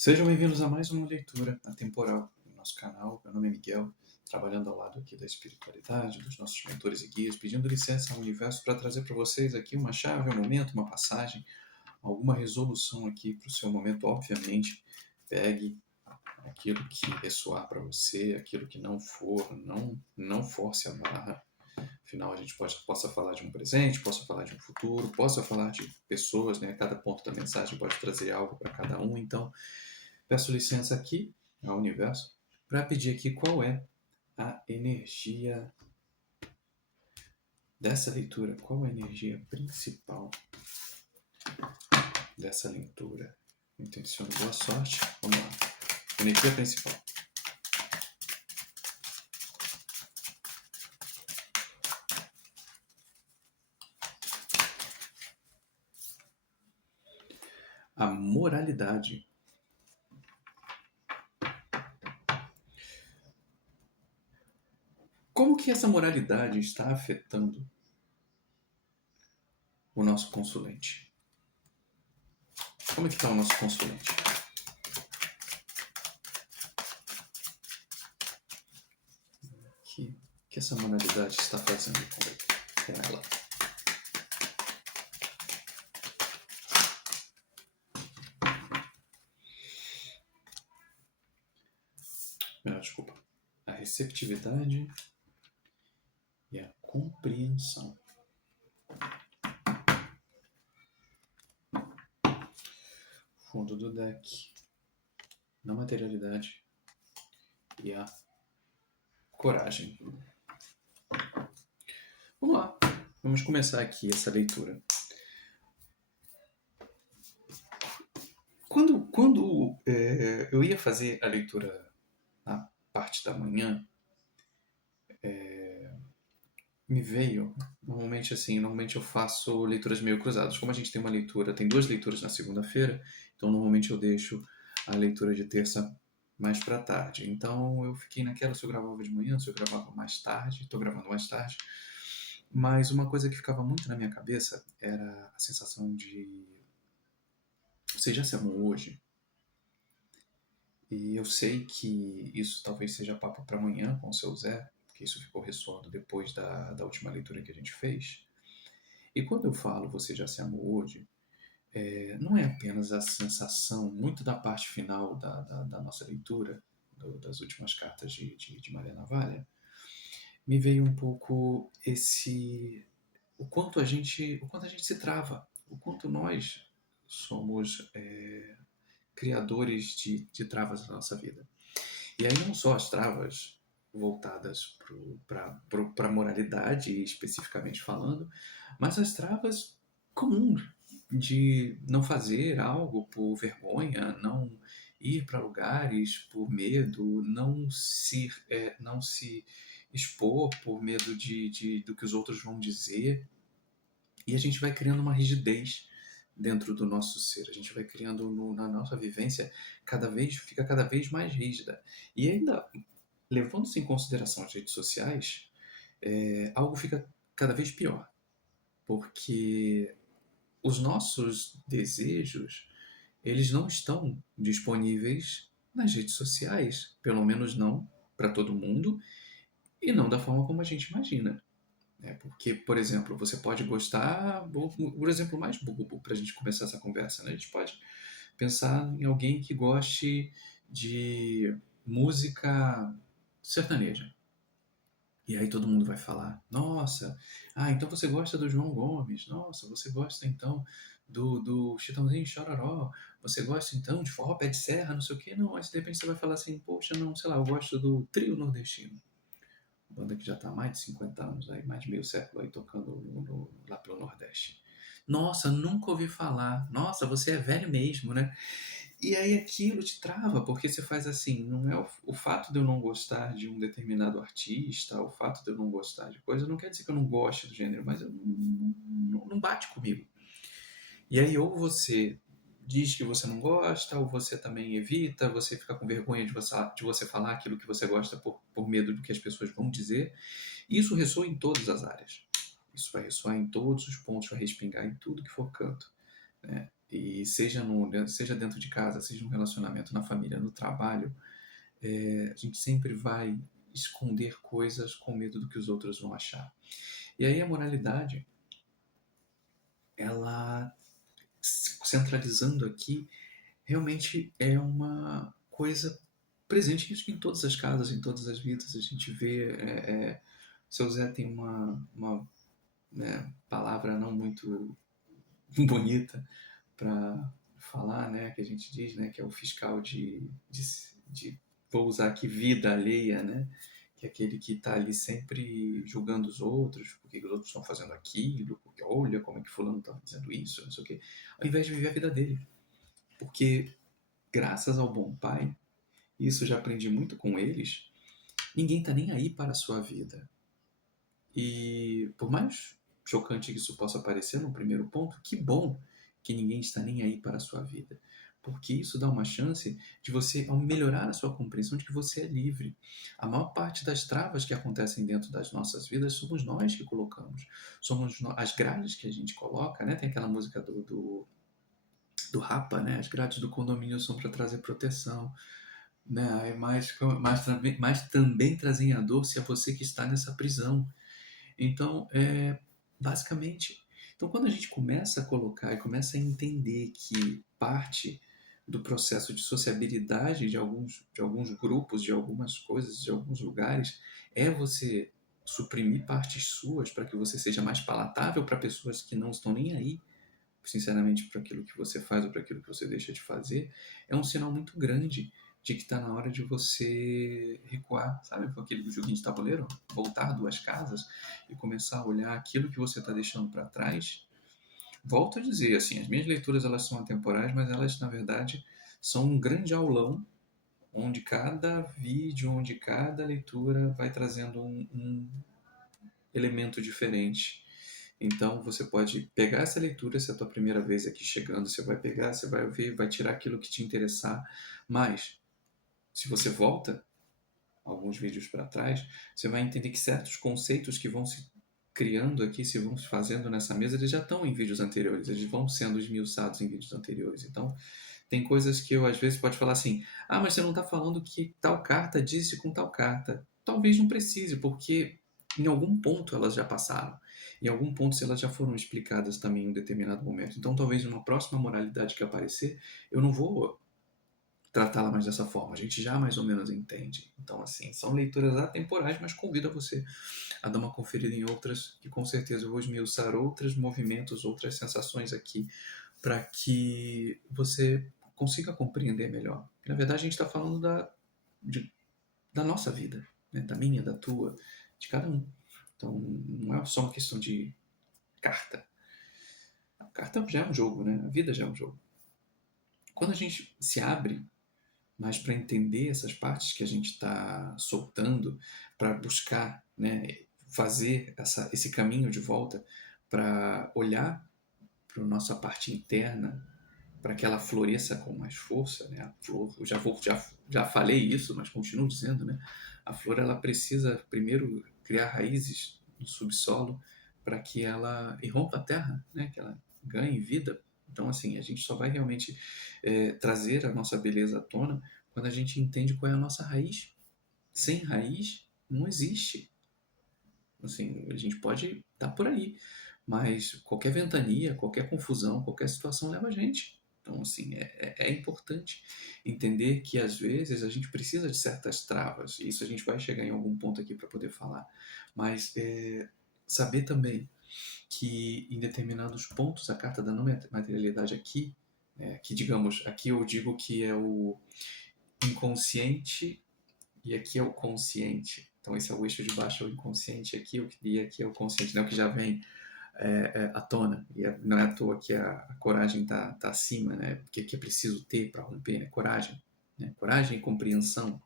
Sejam bem-vindos a mais uma leitura atemporal no nosso canal. Meu nome é Miguel, trabalhando ao lado aqui da espiritualidade, dos nossos mentores e guias, pedindo licença ao universo para trazer para vocês aqui uma chave, um momento, uma passagem, alguma resolução aqui para o seu momento. Obviamente, pegue aquilo que ressoar para você, aquilo que não for, não force a barra. Afinal, a gente possa falar de um presente, possa falar de um futuro, possa falar de pessoas, né? Cada ponto da mensagem pode trazer algo para cada um. Então, peço licença aqui ao universo para pedir aqui qual é a energia dessa leitura, qual é a energia principal dessa leitura. Intenciono boa sorte. Vamos lá. Energia principal. A moralidade. Como que essa moralidade está afetando o nosso consulente? Como é que está o nosso consulente? O que essa moralidade está fazendo com ela? Desculpa. A receptividade e a compreensão. Fundo do deck. Na materialidade e a coragem. Vamos lá. Vamos começar aqui essa leitura. Quando eu ia fazer a leitura na parte da manhã, me veio, normalmente eu faço leituras meio cruzadas. Como a gente tem duas leituras na segunda-feira, então normalmente eu deixo a leitura de terça mais para tarde. Então eu fiquei naquela se eu gravava de manhã, se eu gravava mais tarde, estou gravando mais tarde. Mas uma coisa que ficava muito na minha cabeça era a sensação de você já se amou hoje? E eu sei que isso talvez seja papo para amanhã com o seu Zé, porque isso ficou ressoando depois da última leitura que a gente fez. E quando eu falo você já se amou hoje, não é apenas a sensação, muito da parte final da nossa leitura, das últimas cartas de Maria Navalha, me veio um pouco o quanto a gente se trava, o quanto nós somos criadores de travas na nossa vida. E aí não só as travas voltadas para a moralidade, especificamente falando, mas as travas comuns de não fazer algo por vergonha, não ir para lugares por medo, não se expor por medo do que os outros vão dizer. E a gente vai criando uma rigidez dentro do nosso ser. A gente vai criando na nossa vivência fica cada vez mais rígida. E ainda, levando-se em consideração as redes sociais, algo fica cada vez pior. Porque os nossos desejos, eles não estão disponíveis nas redes sociais. Pelo menos não para todo mundo. E não da forma como a gente imagina. Porque, por exemplo, você pode gostar. O exemplo mais bobo para a gente começar essa conversa, né? A gente pode pensar em alguém que goste de música sertaneja. E aí todo mundo vai falar: nossa, então você gosta do João Gomes, nossa, você gosta então do Chitãozinho e Chororó, você gosta então de forró pé de serra, não sei o quê. Não, mas de repente você vai falar assim: poxa, não, sei lá, eu gosto do trio nordestino. Banda que já está há mais de 50 anos, aí, mais de meio século aí tocando lá pelo Nordeste. Nossa, nunca ouvi falar. Nossa, você é velho mesmo, né? E aí aquilo te trava, porque você faz assim, não é o fato de eu não gostar de um determinado artista, o fato de eu não gostar de coisa, não quer dizer que eu não goste do gênero, mas não bate comigo. E aí ou você diz que você não gosta, ou você também evita, você fica com vergonha de você falar aquilo que você gosta por medo do que as pessoas vão dizer. E isso ressoa em todas as áreas. Isso vai ressoar em todos os pontos, vai respingar em tudo que for canto. Né? E seja dentro de casa, seja no relacionamento, na família, no trabalho, a gente sempre vai esconder coisas com medo do que os outros vão achar. E aí a moralidade, ela, centralizando aqui, realmente é uma coisa presente acho que em todas as casas, em todas as vidas. A gente vê. O seu Zé tem uma né, palavra não muito bonita para falar, né, que a gente diz, né, que é o fiscal de vou usar aqui vida alheia, né, que é aquele que está ali sempre julgando os outros, porque os outros estão fazendo aquilo, porque olha como é que fulano está fazendo isso, não sei o quê, ao invés de viver a vida dele. Porque graças ao bom pai, e isso eu já aprendi muito com eles, ninguém está nem aí para a sua vida. E por mais chocante que isso possa parecer no primeiro ponto, que bom que ninguém está nem aí para a sua vida. Porque isso dá uma chance de você melhorar a sua compreensão de que você é livre. A maior parte das travas que acontecem dentro das nossas vidas somos nós que colocamos. Somos as grades que a gente coloca, né? Tem aquela música do Rapa, né? As grades do condomínio são para trazer proteção, né? Mas também trazem a dor se é você que está nessa prisão. Então, basicamente, então quando a gente começa a colocar e começa a entender que parte do processo de sociabilidade de alguns grupos, de algumas coisas, de alguns lugares, é você suprimir partes suas para que você seja mais palatável para pessoas que não estão nem aí, sinceramente, para aquilo que você faz ou para aquilo que você deixa de fazer, é um sinal muito grande de que está na hora de você recuar, sabe? Com aquele joguinho de tabuleiro, voltar duas casas e começar a olhar aquilo que você está deixando para trás. Volto a dizer, assim, as minhas leituras elas são atemporais, mas elas, na verdade, são um grande aulão onde cada vídeo, onde cada leitura vai trazendo um elemento diferente. Então você pode pegar essa leitura, se é a tua primeira vez aqui chegando, você vai pegar, você vai ouvir, vai tirar aquilo que te interessar, mas se você volta alguns vídeos para trás, você vai entender que certos conceitos que vão se criando aqui, se vão se fazendo nessa mesa, eles já estão em vídeos anteriores, eles vão sendo esmiuçados em vídeos anteriores. Então, tem coisas que eu às vezes pode falar assim: "Ah, mas você não está falando que tal carta disse com tal carta". Talvez não precise, porque em algum ponto elas já passaram. Em algum ponto elas já foram explicadas também em um determinado momento. Então, talvez numa próxima moralidade que aparecer, eu não vou tratá-la mais dessa forma. A gente já mais ou menos entende. Então, assim, são leituras atemporais, mas convido a você a dar uma conferida em outras, que com certeza eu vou esmiuçar outros movimentos, outras sensações aqui, para que você consiga compreender melhor. Na verdade, a gente está falando da nossa vida, né? Da minha, da tua, de cada um. Então, não é só uma questão de carta. A carta já é um jogo, né? A vida já é um jogo. Quando a gente se abre mais para entender essas partes que a gente está soltando, para buscar, né, fazer esse caminho de volta, para olhar para a nossa parte interna, para que ela floresça com mais força, né? A flor, eu já falei isso, mas continuo dizendo, né? A flor ela precisa primeiro criar raízes no subsolo para que ela irrompa a terra, né? Que ela ganhe vida. Então, assim, a gente só vai realmente trazer a nossa beleza à tona quando a gente entende qual é a nossa raiz. Sem raiz, não existe. Assim, a gente pode estar por aí, mas qualquer ventania, qualquer confusão, qualquer situação leva a gente. Então, assim, é importante entender que às vezes a gente precisa de certas travas, e isso a gente vai chegar em algum ponto aqui para poder falar, mas saber também que em determinados pontos a carta da não materialidade aqui, que digamos, aqui eu digo que é o inconsciente e aqui é o consciente. Então esse é o eixo de baixo, é o inconsciente aqui, e aqui é o consciente, né? O que já vem à tona. E não é à toa que a coragem tá acima, né? Porque que é preciso ter para romper, né? Coragem. Né? Coragem e compreensão.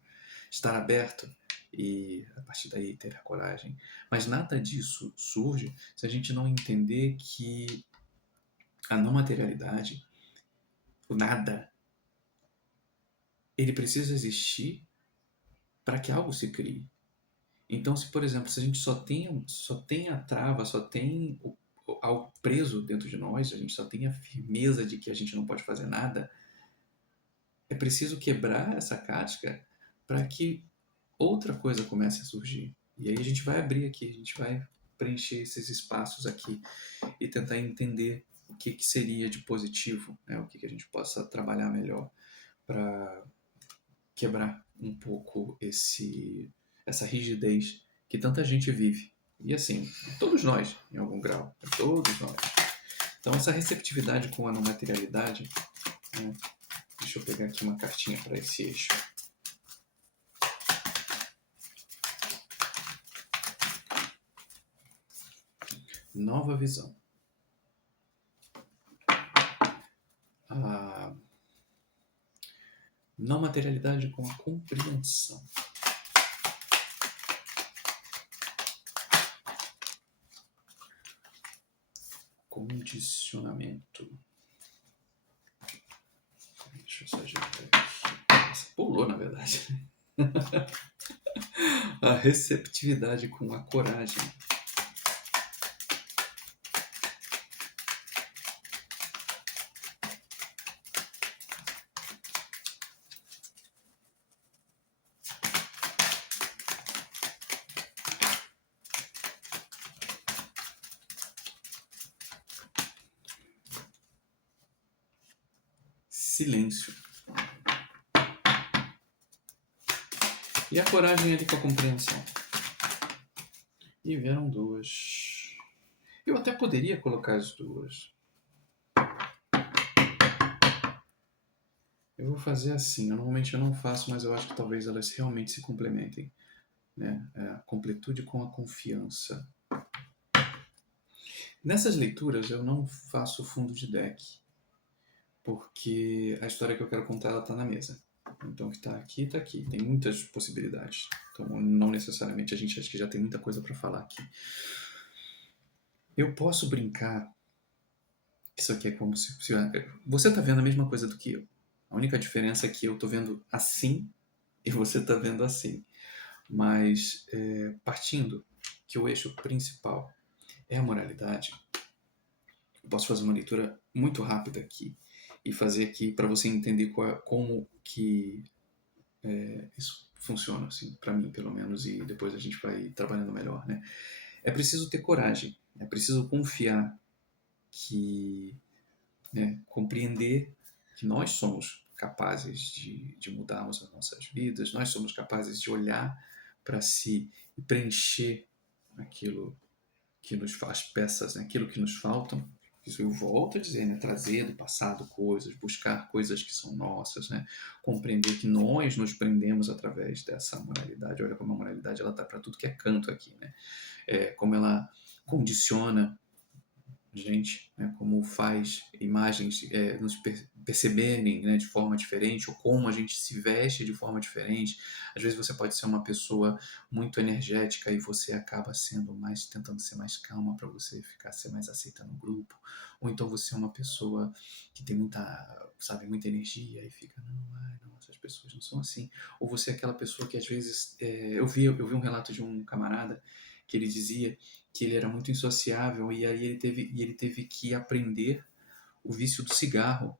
Estar aberto e a partir daí ter a coragem. Mas nada disso surge se a gente não entender que a não materialidade, o nada, ele precisa existir para que algo se crie. Então, se por exemplo, se a gente só tem a trava, só tem algo preso dentro de nós, a gente só tem a firmeza de que a gente não pode fazer nada, é preciso quebrar essa casca para que outra coisa comece a surgir. E aí a gente vai abrir aqui, a gente vai preencher esses espaços aqui e tentar entender o que, que seria de positivo, né? O que, que a gente possa trabalhar melhor para quebrar um pouco essa rigidez que tanta gente vive. E assim, todos nós, em algum grau, todos nós. Então, essa receptividade com a não materialidade, né? Deixa eu pegar aqui uma cartinha para esse eixo. Nova visão. A não materialidade com a compreensão. Condicionamento. Deixa eu só ajeitar isso. Pulou, na verdade. A receptividade com a coragem. Silêncio. E a coragem ali com a compreensão. E vieram duas. Eu até poderia colocar as duas. Eu vou fazer assim. Normalmente eu não faço, mas eu acho que talvez elas realmente se complementem. Né? A completude com a confiança. Nessas leituras eu não faço fundo de deck. Porque a história que eu quero contar ela está na mesa. Então, o que está aqui, está aqui. Tem muitas possibilidades. Então, não necessariamente a gente acha que já tem muita coisa para falar aqui. Eu posso brincar que isso aqui é como se... Você está vendo a mesma coisa do que eu. A única diferença é que eu estou vendo assim e você está vendo assim. Mas, partindo que o eixo principal é a moralidade, eu posso fazer uma leitura muito rápida aqui e fazer aqui para você entender como que isso funciona, assim, para mim, pelo menos, e depois a gente vai trabalhando melhor, né? É preciso ter coragem, é preciso confiar que, né, compreender que nós somos capazes de mudarmos as nossas vidas, nós somos capazes de olhar para si e preencher aquilo que nos faz peças, né, aquilo que nos faltam. Isso eu volto a dizer, né? Trazer do passado coisas, buscar coisas que são nossas, né? Compreender que nós nos prendemos através dessa moralidade. Olha como a moralidade ela tá para tudo que é canto aqui, né? Como ela condiciona a gente, né? Como faz imagens nos perceberem, né, de forma diferente, ou como a gente se veste de forma diferente. Às vezes você pode ser uma pessoa muito energética e você acaba tentando ser mais calma para você ser mais aceita no grupo. Ou então você é uma pessoa que tem muita energia e fica, não, essas pessoas não são assim. Ou você é aquela pessoa que às vezes, eu vi um relato de um camarada que ele dizia que ele era muito insociável e aí ele teve que aprender o vício do cigarro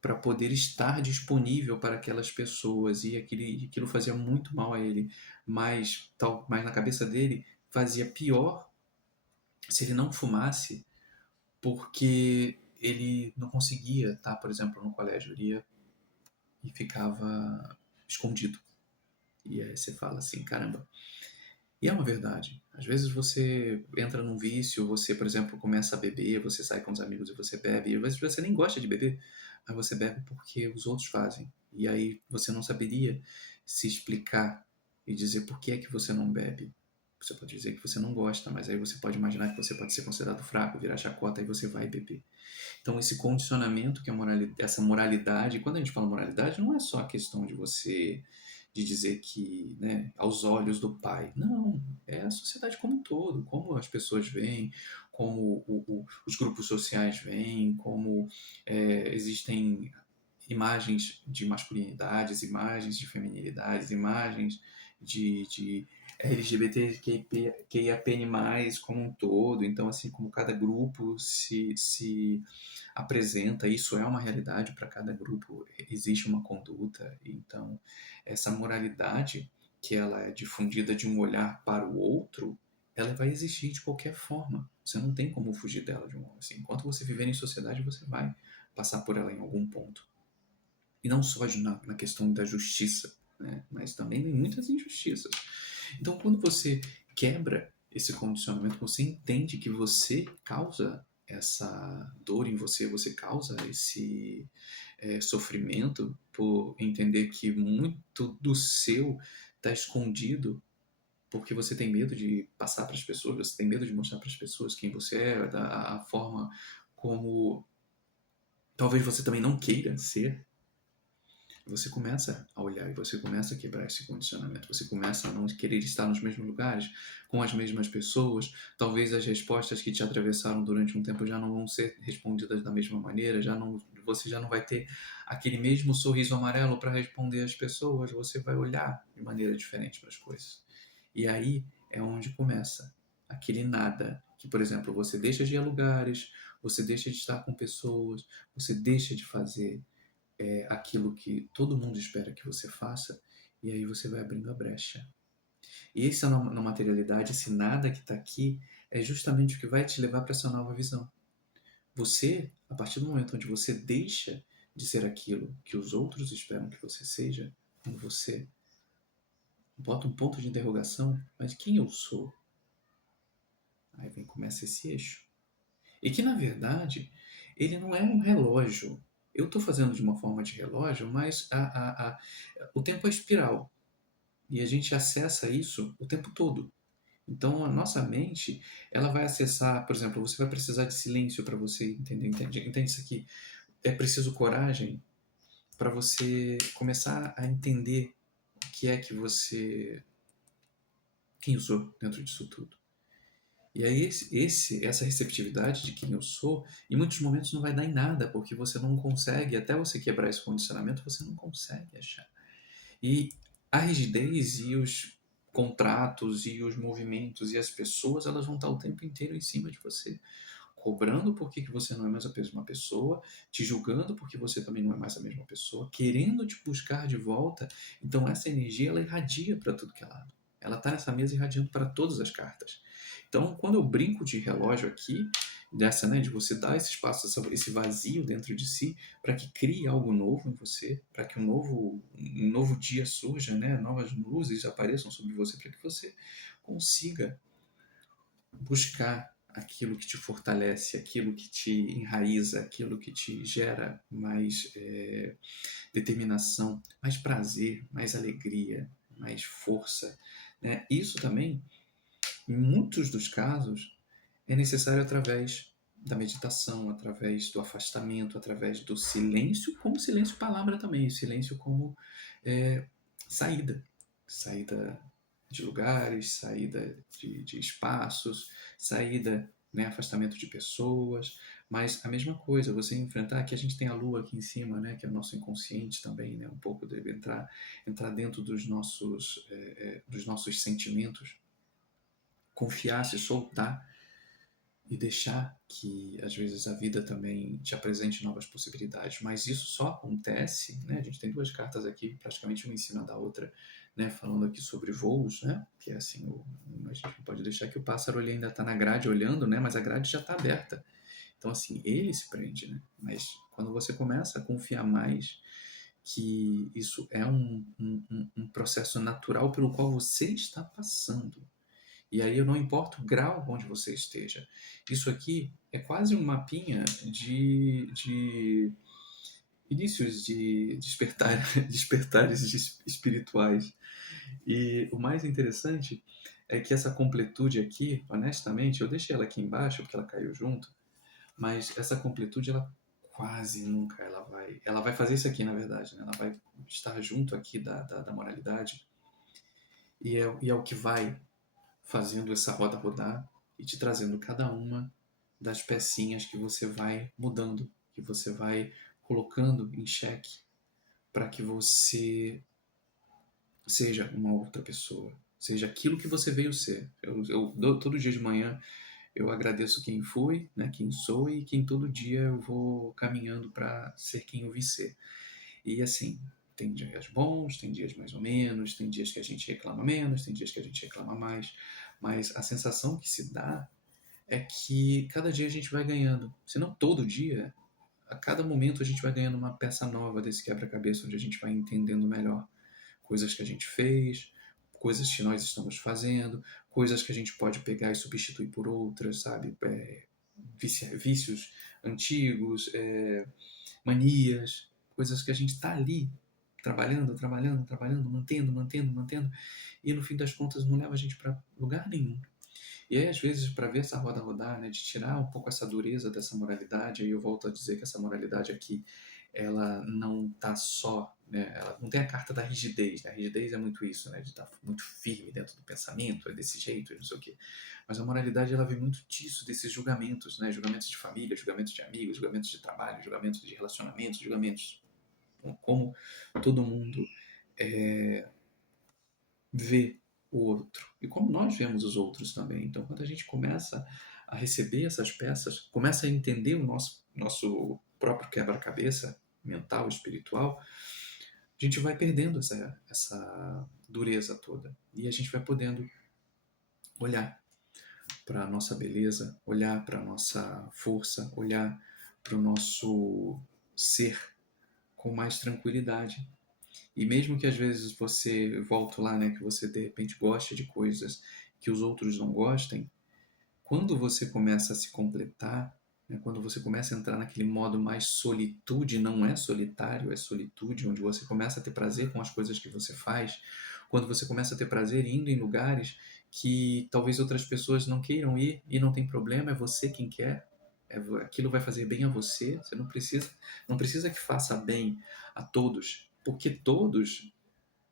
para poder estar disponível para aquelas pessoas e aquilo fazia muito mal a ele, mas na cabeça dele fazia pior se ele não fumasse, porque ele não conseguia estar, por exemplo, no colégio, ele ia e ficava escondido. E aí você fala assim, caramba. E é uma verdade. Às vezes você entra num vício, você, por exemplo, começa a beber, você sai com os amigos e você bebe, e às vezes você nem gosta de beber, mas você bebe porque os outros fazem. E aí você não saberia se explicar e dizer por que é que você não bebe. Você pode dizer que você não gosta, mas aí você pode imaginar que você pode ser considerado fraco, virar chacota, e você vai beber. Então, esse condicionamento que é essa moralidade, quando a gente fala moralidade, não é só a questão de dizer que, né, aos olhos do pai. Não, é a sociedade como um todo, como as pessoas veem, como os grupos sociais veem, como existem imagens de masculinidades, imagens de feminilidades, imagens de LGBTQIAPN+, como um todo. Então, assim, como cada grupo se apresenta, isso é uma realidade para cada grupo, existe uma conduta. Então, essa moralidade, que ela é difundida de um olhar para o outro, ela vai existir de qualquer forma. Você não tem como fugir dela de um modo assim. Enquanto você viver em sociedade, você vai passar por ela em algum ponto. E não só na questão da justiça, né? Mas também em muitas injustiças. Então, quando você quebra esse condicionamento, você entende que você causa essa dor em você, você causa esse sofrimento por entender que muito do seu está escondido porque você tem medo de passar para as pessoas, você tem medo de mostrar para as pessoas quem você é, a forma como talvez você também não queira ser. Você começa a olhar e você começa a quebrar esse condicionamento. Você começa a não querer estar nos mesmos lugares, com as mesmas pessoas. Talvez as respostas que te atravessaram durante um tempo já não vão ser respondidas da mesma maneira. Você já não vai ter aquele mesmo sorriso amarelo para responder às pessoas. Você vai olhar de maneira diferente para as coisas. E aí é onde começa aquele nada. Que, por exemplo, você deixa de ir a lugares, você deixa de estar com pessoas, você deixa de fazer aquilo que todo mundo espera que você faça, e aí você vai abrindo a brecha. E esse na materialidade, esse nada que está aqui, é justamente o que vai te levar para essa nova visão. Você, a partir do momento onde você deixa de ser aquilo que os outros esperam que você seja, quando você bota um ponto de interrogação, mas quem eu sou? Aí vem começa esse eixo. E que, na verdade, ele não é um relógio. Eu estou fazendo de uma forma de relógio, mas o tempo é espiral. E a gente acessa isso o tempo todo. Então, a nossa mente, ela vai acessar, por exemplo, você vai precisar de silêncio para você entender. Entende isso aqui? É preciso coragem para você começar a entender o que é que você... quem eu sou dentro disso tudo. E aí essa receptividade de quem eu sou, em muitos momentos não vai dar em nada, porque você não consegue, até você quebrar esse condicionamento, você não consegue achar. E a rigidez e os contratos e os movimentos e as pessoas, elas vão estar o tempo inteiro em cima de você, cobrando porque que você não é mais a mesma pessoa, te julgando porque você também não é mais a mesma pessoa, querendo te buscar de volta. Então essa energia, ela irradia para tudo que é lado. Ela está nessa mesa irradiando para todas as cartas. Então, quando eu brinco de relógio aqui, dessa, né, de você dar esse espaço, esse vazio dentro de si, para que crie algo novo em você, para que um novo dia surja, né, novas luzes apareçam sobre você, para que você consiga buscar aquilo que te fortalece, aquilo que te enraiza, aquilo que te gera mais determinação, mais prazer, mais alegria, mais força. Né? Isso também, em muitos dos casos, é necessário através da meditação, através do afastamento, através do silêncio, como silêncio palavra também, silêncio como é, saída, saída de lugares, saída de espaços, saída, né, afastamento de pessoas, mas a mesma coisa, você enfrentar que a gente tem a lua aqui em cima, né, que é o nosso inconsciente também, né, um pouco deve entrar dentro dos nossos sentimentos, confiar, se soltar e deixar que às vezes a vida também te apresente novas possibilidades, mas isso só acontece, né? A gente tem duas cartas aqui, praticamente uma em cima da outra, né? Falando aqui sobre voos, né? Que é assim, a gente não pode deixar que o pássaro ele ainda está na grade olhando, né? Mas a grade já está aberta. Então assim, ele se prende, né? Mas quando você começa a confiar mais que isso é um processo natural pelo qual você está passando, e aí eu não importa o grau onde você esteja. Isso aqui é quase um mapinha de inícios de despertares espirituais. E o mais interessante é que essa completude aqui, honestamente, eu deixei ela aqui embaixo porque ela caiu junto, mas essa completude, ela quase nunca ela vai fazer isso aqui, na verdade, né? Ela vai estar junto aqui da moralidade e é o que vai fazendo essa roda rodar e te trazendo cada uma das pecinhas que você vai mudando, que você vai colocando em xeque para que você seja uma outra pessoa, seja aquilo que você veio ser. Todo dia de manhã eu agradeço quem fui, né, quem sou e quem todo dia eu vou caminhando para ser quem eu vi ser. E assim, tem dias bons, tem dias mais ou menos, tem dias que a gente reclama menos, tem dias que a gente reclama mais, mas a sensação que se dá é que cada dia a gente vai ganhando. Se não todo dia, a cada momento a gente vai ganhando uma peça nova desse quebra-cabeça, onde a gente vai entendendo melhor coisas que a gente fez, coisas que nós estamos fazendo, coisas que a gente pode pegar e substituir por outras, sabe? Vícios antigos, manias, coisas que a gente está ali trabalhando, trabalhando, trabalhando, mantendo, mantendo, mantendo, e no fim das contas não leva a gente para lugar nenhum. E aí, às vezes, para ver essa roda rodar, né, de tirar um pouco essa dureza dessa moralidade, aí eu volto a dizer que essa moralidade aqui, ela não tá só, né, ela não tem a carta da rigidez, né? A rigidez é muito isso, né, de estar muito firme dentro do pensamento, é desse jeito, é não sei o quê. Mas a moralidade, ela vem muito disso, desses julgamentos, né, julgamentos de família, julgamentos de amigos, julgamentos de trabalho, julgamentos de relacionamentos, julgamentos como todo mundo é, vê o outro e como nós vemos os outros também. Então, quando a gente começa a receber essas peças, começa a entender o nosso próprio quebra-cabeça mental, espiritual, a gente vai perdendo essa dureza toda e a gente vai podendo olhar para a nossa beleza, olhar para a nossa força, olhar para o nosso ser com mais tranquilidade. E mesmo que às vezes você, volto lá, né, que você de repente goste de coisas que os outros não gostem, quando você começa a se completar, né, quando você começa a entrar naquele modo mais solitude, não é solitário, é solitude, onde você começa a ter prazer com as coisas que você faz, quando você começa a ter prazer indo em lugares que talvez outras pessoas não queiram ir e não tem problema, é você quem quer, aquilo vai fazer bem a você, você não precisa que faça bem a todos, porque todos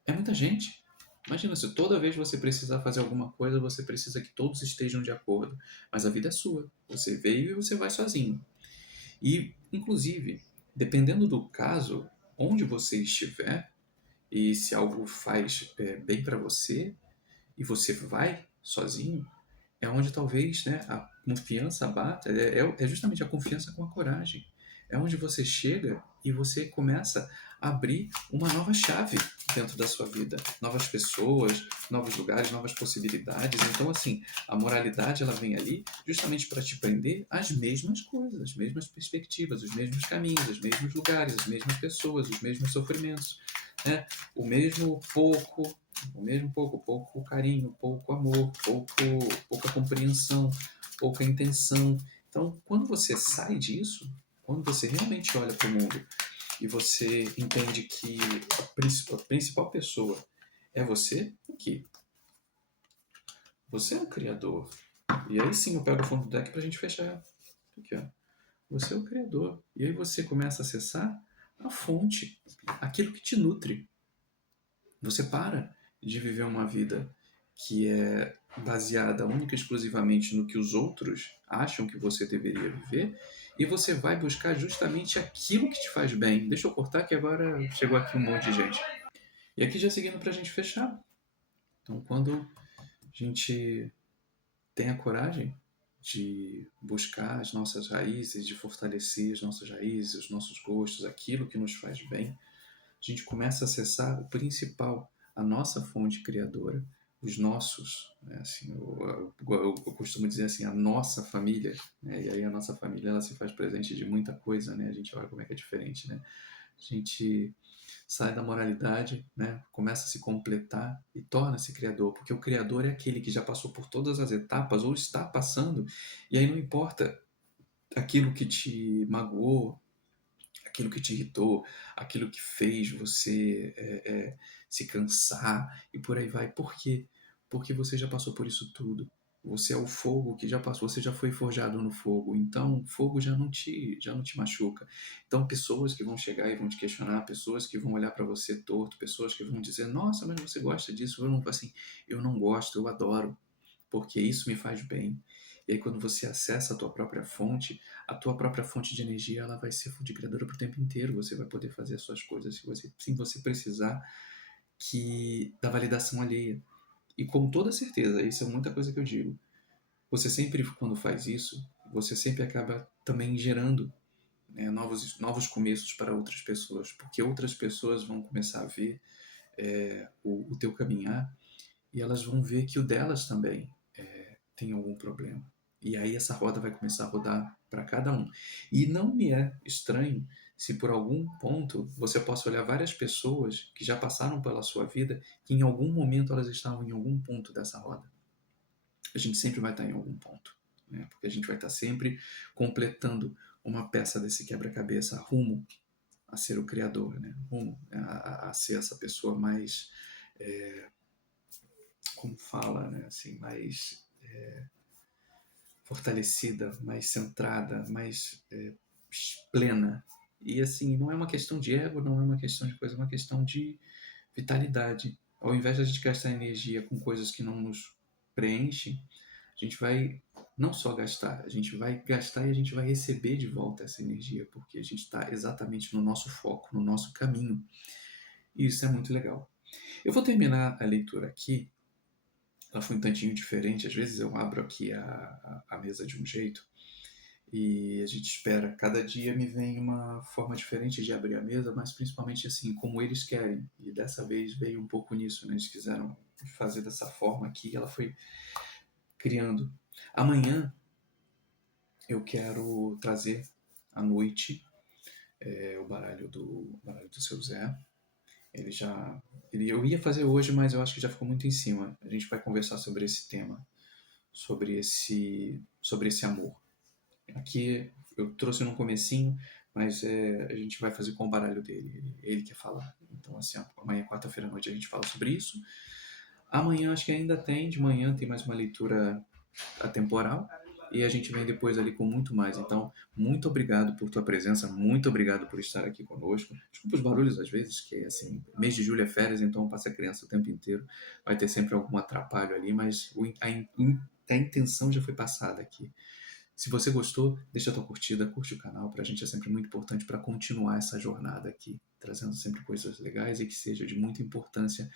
é muita gente. Imagina se toda vez você precisar fazer alguma coisa, você precisa que todos estejam de acordo. Mas a vida é sua. Você veio e você vai sozinho. E, inclusive, dependendo do caso, onde você estiver, e se algo faz bem para você, e você vai sozinho, é onde talvez, né, a confiança bata, é justamente a confiança com a coragem. É onde você chega e você começa a abrir uma nova chave dentro da sua vida. Novas pessoas, novos lugares, novas possibilidades. Então, assim, a moralidade ela vem ali justamente para te prender às mesmas coisas, às mesmas perspectivas, os mesmos caminhos, os mesmos lugares, as mesmas pessoas, os mesmos sofrimentos. Né? O mesmo pouco, pouco carinho, pouco amor, pouca compreensão, pouca intenção. Então, quando você sai disso, quando você realmente olha para o mundo e você entende que a principal pessoa é você, aqui, você é o criador. E aí sim eu pego o fundo do deck para a gente fechar. Aqui, ó. Você é o criador. E aí você começa a acessar a fonte, aquilo que te nutre. Você para de viver uma vida que é baseada única e exclusivamente no que os outros acham que você deveria viver e você vai buscar justamente aquilo que te faz bem. Deixa eu cortar que agora chegou aqui um monte de gente. E aqui já seguindo para a gente fechar. Então, quando a gente tem a coragem de buscar as nossas raízes, de fortalecer as nossas raízes, os nossos gostos, aquilo que nos faz bem, a gente começa a acessar o principal, a nossa fonte criadora, os nossos, né, assim, eu costumo dizer assim, a nossa família, né, e aí a nossa família ela se faz presente de muita coisa, né, a gente olha como é que é diferente, né, a gente sai da moralidade, né, começa a se completar e torna-se criador, porque o criador é aquele que já passou por todas as etapas ou está passando, e aí não importa aquilo que te magoou, aquilo que te irritou, aquilo que fez você se cansar e por aí vai. Por quê? Porque você já passou por isso tudo. Você é o fogo que já passou, você já foi forjado no fogo, então o fogo já não te machuca. Então pessoas que vão chegar e vão te questionar, pessoas que vão olhar para você torto, pessoas que vão dizer, nossa, mas você gosta disso? Eu não gosto, eu adoro, porque isso me faz bem. E aí quando você acessa a tua própria fonte de energia, ela vai ser fonte criadora para o tempo inteiro. Você vai poder fazer as suas coisas sem você precisar da validação alheia. E com toda certeza, isso é muita coisa que eu digo. Você sempre, quando faz isso, você sempre acaba também gerando, né, novos começos para outras pessoas, porque outras pessoas vão começar a ver o teu caminhar e elas vão ver que o delas também tem algum problema. E aí essa roda vai começar a rodar para cada um. E não me é estranho se por algum ponto você possa olhar várias pessoas que já passaram pela sua vida, que em algum momento elas estavam em algum ponto dessa roda. A gente sempre vai estar em algum ponto, né? Porque a gente vai estar sempre completando uma peça desse quebra-cabeça rumo a ser o criador, né? Rumo a ser essa pessoa mais, como fala, né? Assim, mais fortalecida, mais centrada, mais plena. E assim, não é uma questão de ego, não é uma questão de coisa, é uma questão de vitalidade. Ao invés de a gente gastar energia com coisas que não nos preenchem, a gente vai não só gastar, a gente vai gastar e a gente vai receber de volta essa energia, porque a gente está exatamente no nosso foco, no nosso caminho. E isso é muito legal. Eu vou terminar a leitura aqui. Ela foi um tantinho diferente. Às vezes eu abro aqui a mesa de um jeito e a gente espera. Cada dia me vem uma forma diferente de abrir a mesa, mas principalmente assim, como eles querem. E dessa vez veio um pouco nisso, né? Eles quiseram fazer dessa forma aqui e ela foi criando. Amanhã eu quero trazer à noite o baralho do seu Zé. Ele já. Eu ia fazer hoje, mas eu acho que já ficou muito em cima. A gente vai conversar sobre esse tema, sobre esse amor. Aqui eu trouxe no comecinho, mas a gente vai fazer com o baralho dele. Ele quer falar. Então, assim, amanhã, quarta-feira à noite, a gente fala sobre isso. Amanhã acho que ainda tem, de manhã tem mais uma leitura atemporal e a gente vem depois ali com muito mais. Então, muito obrigado por tua presença, muito obrigado por estar aqui conosco. Desculpa os barulhos às vezes, que assim, mês de julho é férias, então passa a criança o tempo inteiro. Vai ter sempre algum atrapalho ali, mas a intenção já foi passada aqui. Se você gostou, deixa a tua curtida, curte o canal, pra gente é sempre muito importante para continuar essa jornada aqui, trazendo sempre coisas legais e que seja de muita importância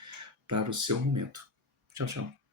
para o seu momento. Tchau, tchau.